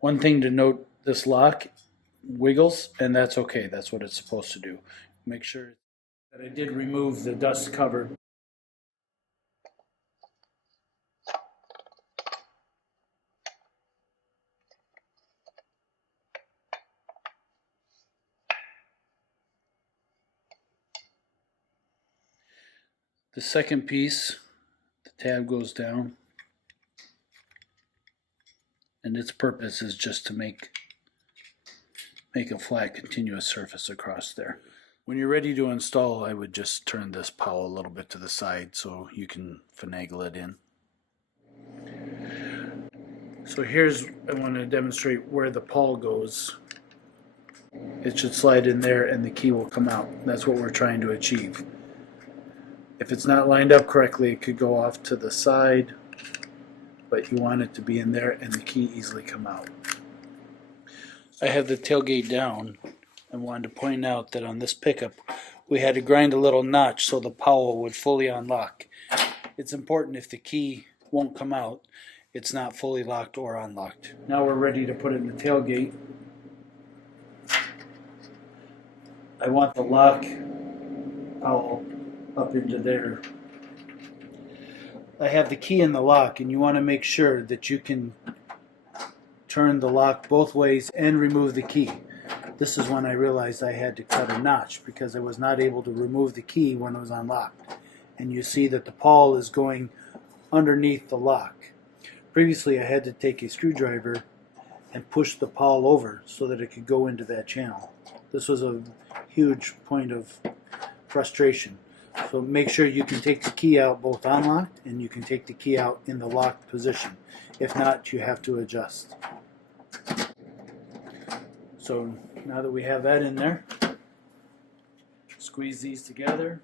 One thing to note, this lock wiggles, and that's okay. That's what it's supposed to do. Make sure that I did remove the dust cover. The second piece, the tab goes down, and its purpose is just to make a flat continuous surface across there. When you're ready to install, I would just turn this powel a little bit to the side so you can finagle it in. So I want to demonstrate where the pawl goes. It should slide in there and the key will come out. That's what we're trying to achieve. If it's not lined up correctly, it could go off to the side, but you want it to be in there and the key easily come out. I have the tailgate down and wanted to point out that on this pickup we had to grind a little notch so the powel would fully unlock. It's important if the key won't come out, it's not fully locked or unlocked. Now we're ready to put it in the tailgate. I want the lock powel up into there. I have the key in the lock, and you want to make sure that you can turn the lock both ways and remove the key. This is when I realized I had to cut a notch because I was not able to remove the key when it was unlocked. And you see that the pawl is going underneath the lock. Previously I had to take a screwdriver and push the pawl over so that it could go into that channel. This was a huge point of frustration. So make sure you can take the key out both unlocked and you can take the key out in the locked position. If not, you have to adjust. So now that we have that in there, squeeze these together.